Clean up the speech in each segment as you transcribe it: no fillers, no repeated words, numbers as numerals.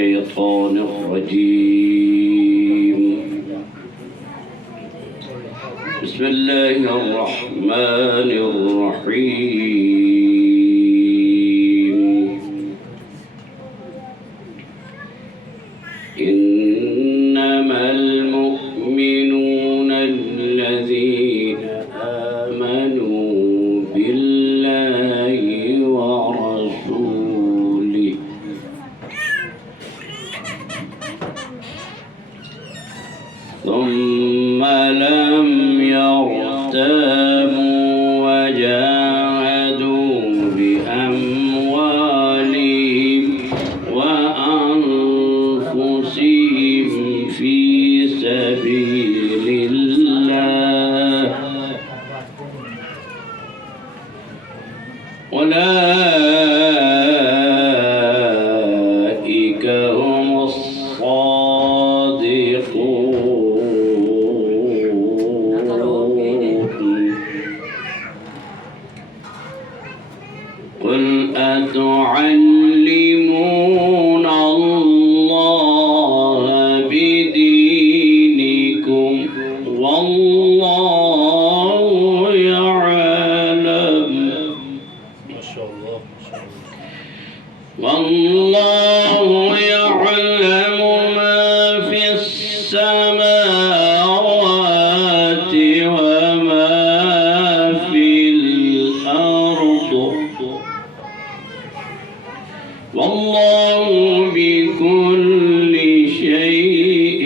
الشيطان الرجيم. بسم الله الرحمن الرحيم. إنما المؤمنون الذين آمنوا بالله ورسوله ثم لم يرتابوا وجاهدوا بأموالهم وأنفسهم في سبيل الله أولئك هم الصادقون. قل أتعلمون الله بدينكم والله يعلم والله يعلم ما في السماوات وما في الأرض والله بكل شيء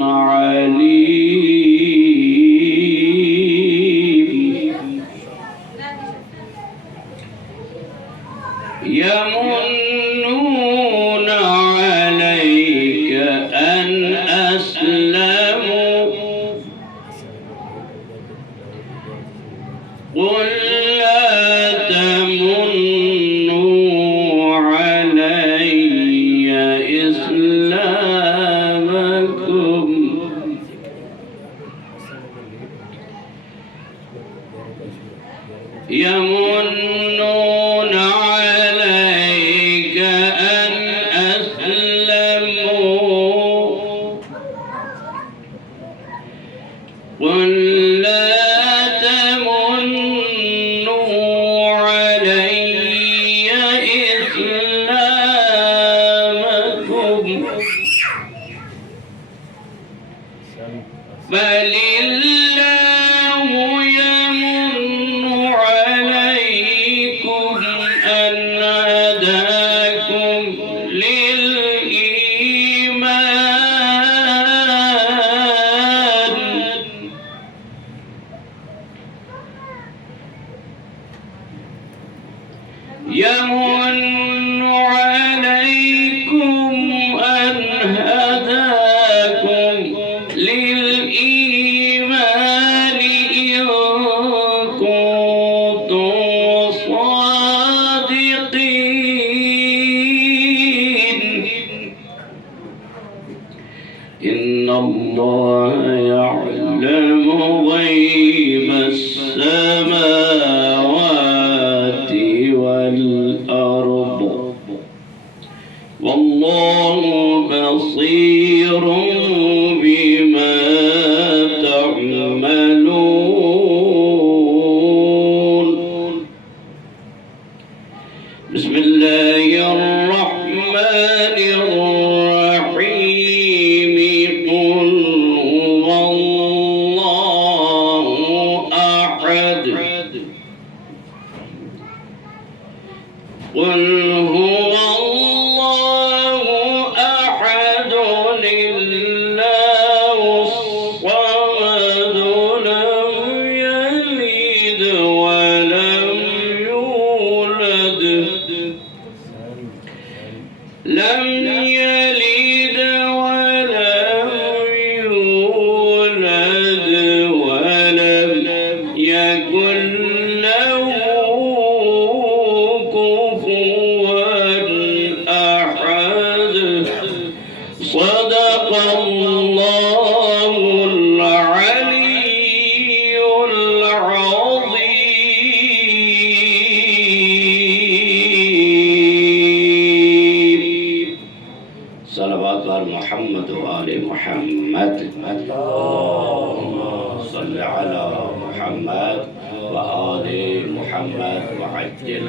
عليم. يمنون عليك أن أسلموا قل لا تمنوا علي إسلامكم يمنون عليك أن أسلموا قل لا تمنوا علي إسلامكم بل الله يمن عليكم أن هداكم للإيمان يمن عليكم أن هداكم للإيمان إن كنتم صادقين. إن الله يعلم غيب السماوات والأرض والله بصير بما تعملون. بسم الله الرحمن الرحيم. قل هو الله أحد قل هو الله أحد الله الصمد لم يلد ولم يولد لم يلد ولم يولد ولم يكن له كفوا اللهم صل على محمد وآل محمد وعجل